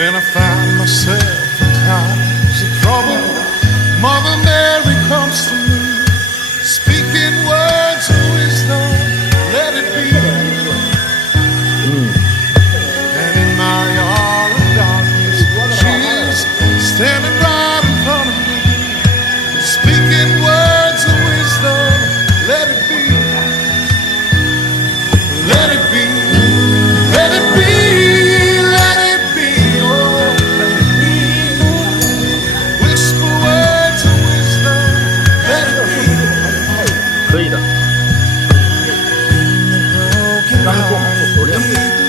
When I find myself in times of trouble, Mother Mary comes to me, speaking words of wisdom, let it be. And in my hour of darkness, she is standing right in front of me, speaking words of wisdom, let it be. Let it be, let it be.可以的，刚做嘛，做熟练。